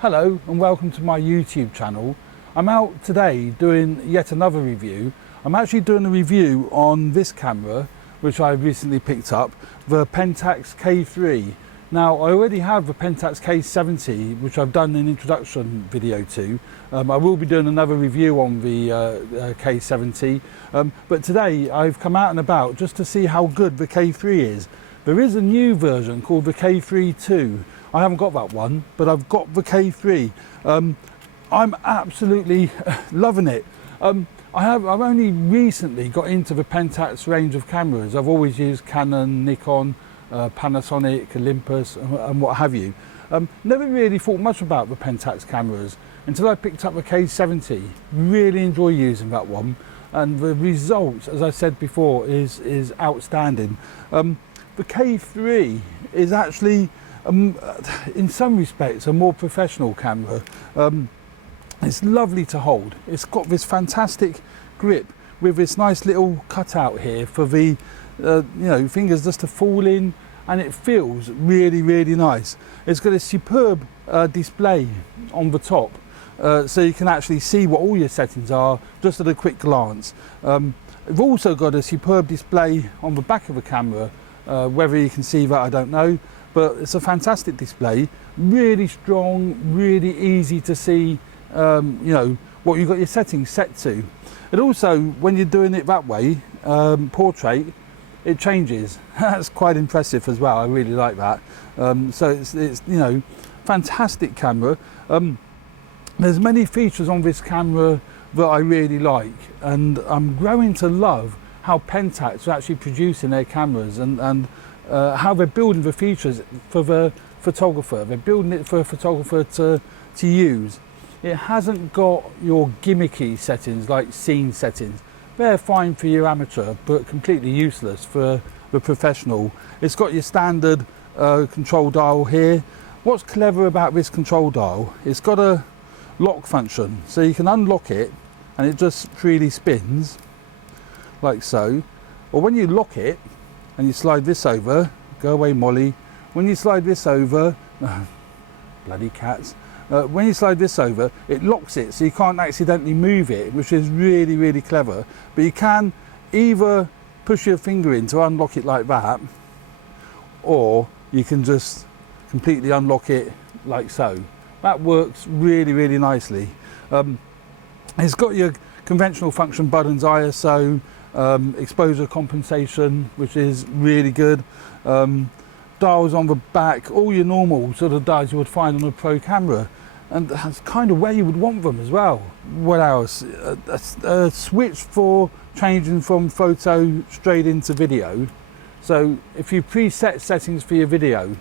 Hello and welcome to my YouTube channel. I'm out today doing yet another review. I'm actually doing a review on this camera which I recently picked up, the Pentax K3. Now I already have the Pentax K70 which I've done an introduction video to. I will be doing another review on the K70, but today I've come out and about just to see how good the K3 is. There is a new version called the K3 II. I haven't got that one, but I've got the K3. I'm absolutely loving it. I've only recently got into the Pentax range of cameras. I've always used Canon, Nikon, Panasonic, Olympus and what have you. Never really thought much about the Pentax cameras until I picked up the K70. Really enjoy using that one, and the results, as I said before, is outstanding. The K3 is actually in some respects a more professional camera. It's lovely to hold. It's got this fantastic grip with this nice little cutout here for the fingers just to fall in, and it feels really nice. It's got a superb display on the top, so you can actually see what all your settings are just at a quick glance. We've also got a superb display on the back of the camera. Whether you can see that, I don't know, but it's a fantastic display, really strong, really easy to see what you've got your settings set to. It also, when you're doing it that way, portrait, it changes. That's quite impressive as well. I really like that. So it's fantastic camera. There's many features on this camera that I really like, and I'm growing to love how Pentax are actually producing their cameras and how they're building the features for the photographer. They're building it for a photographer to use. It hasn't got your gimmicky settings like scene settings. They're fine for your amateur, but completely useless for the professional. It's got your standard control dial here. What's clever about this control dial, it's got a lock function, so you can unlock it and it just freely spins like so. Or when you lock it and you slide this over, go away Molly, when you slide this over, bloody cats, when you slide this over, it locks it so you can't accidentally move it, which is really clever. But you can either push your finger in to unlock it like that, or you can just completely unlock it like so. That works really nicely. It's got your conventional function buttons, ISO, exposure compensation, which is really good. Dials on the back, all your normal sort of dials you would find on a pro camera, and that's kind of where you would want them as well. What else? A switch for changing from photo straight into video. So if you preset settings for your video,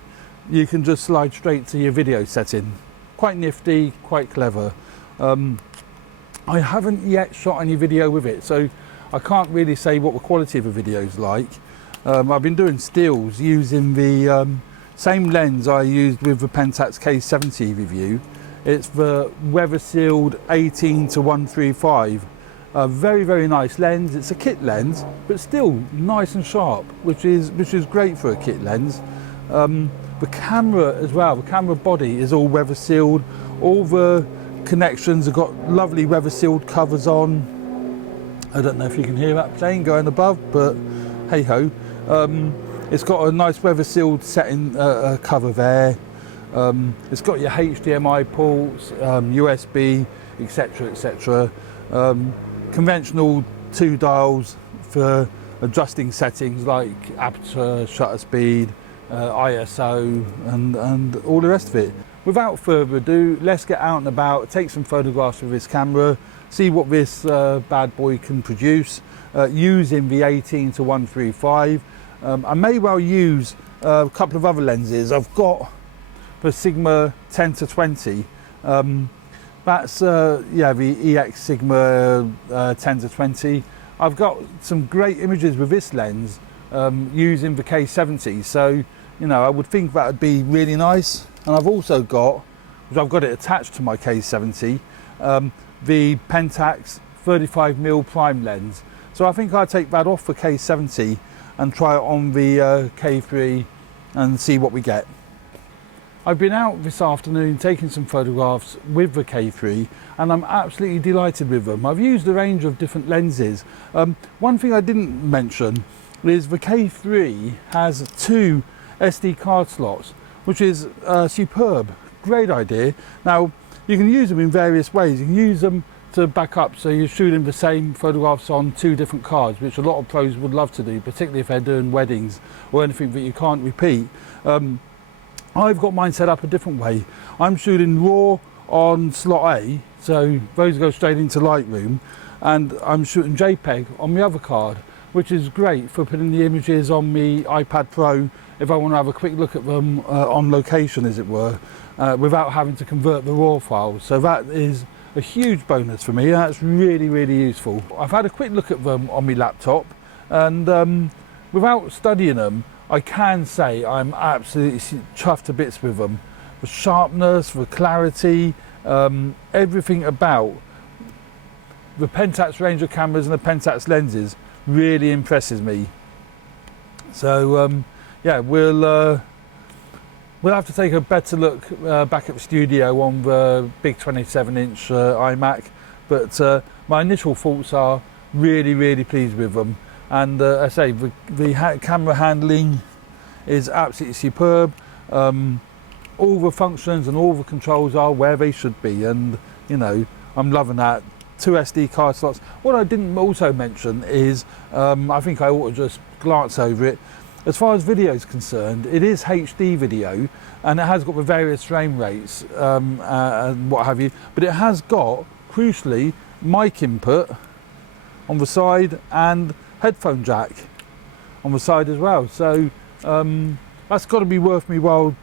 you can just slide straight to your video setting. Quite nifty, quite clever. I haven't yet shot any video with it, so I can't really say what the quality of the video is like. I've been doing stills using the same lens I used with the Pentax K70 review. It's the weather sealed 18-135. A very nice lens. It's a kit lens, but still nice and sharp, which is great for a kit lens. The camera as well, the camera body is all weather sealed. All the connections have got lovely weather sealed covers on. I don't know if you can hear that plane going above, but hey ho. It's got a nice weather sealed setting cover there. It's got your HDMI ports, USB, etc. Conventional 2 dials for adjusting settings like aperture, shutter speed, ISO and all the rest of it. Without further ado, let's get out and about, take some photographs with this camera, see what this bad boy can produce using the 18-135. I may well use a couple of other lenses. I've got the Sigma 10-20. That's the EX Sigma 10-20. I've got some great images with this lens using the K70. So I would think that would be really nice. And I've also got, because I've got it attached to my K70, the Pentax 35mm prime lens. So I think I'll take that off the K70 and try it on the K3 and see what we get. I've been out this afternoon taking some photographs with the K3 and I'm absolutely delighted with them. I've used a range of different lenses. One thing I didn't mention is the K3 has 2 SD card slots, which is superb. Great idea. Now you can use them in various ways. You can use them to back up, so you're shooting the same photographs on 2 different cards, which a lot of pros would love to do, particularly if they're doing weddings or anything that you can't repeat. I've got mine set up a different way. I'm shooting RAW on slot A, so those go straight into Lightroom, and I'm shooting JPEG on the other card, which is great for putting the images on the iPad Pro if I want to have a quick look at them on location, as it were, without having to convert the RAW files. So that is a huge bonus for me. That's really, really useful. I've had a quick look at them on my laptop, and without studying them, I can say I'm absolutely chuffed to bits with them. The sharpness, the clarity, everything about the Pentax range of cameras and the Pentax lenses really impresses me. So yeah, we'll have to take a better look back at the studio on the big 27-inch iMac, but my initial thoughts are really, really pleased with them. And I say the camera handling is absolutely superb. All the functions and all the controls are where they should be, and you know, I'm loving that. 2 SD card slots. What I didn't also mention is, I think I ought to just glance over it. As far as video is concerned, it is HD video, and it has got the various frame rates and what have you, but it has got, crucially, mic input on the side and headphone jack on the side as well. So that's got to be worth me while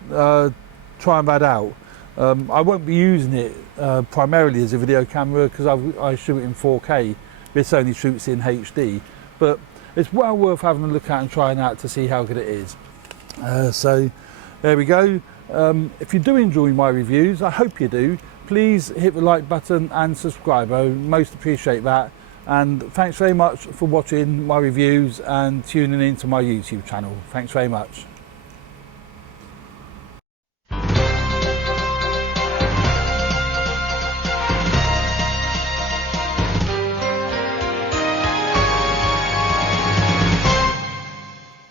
trying that out. I won't be using it primarily as a video camera because I shoot in 4K. This only shoots in HD, but it's well worth having a look at and trying out to see how good it is. So there we go. If you do enjoy my reviews, I hope you do, please hit the like button and subscribe. I most appreciate that. And thanks very much for watching my reviews and tuning into my YouTube channel. Thanks very much.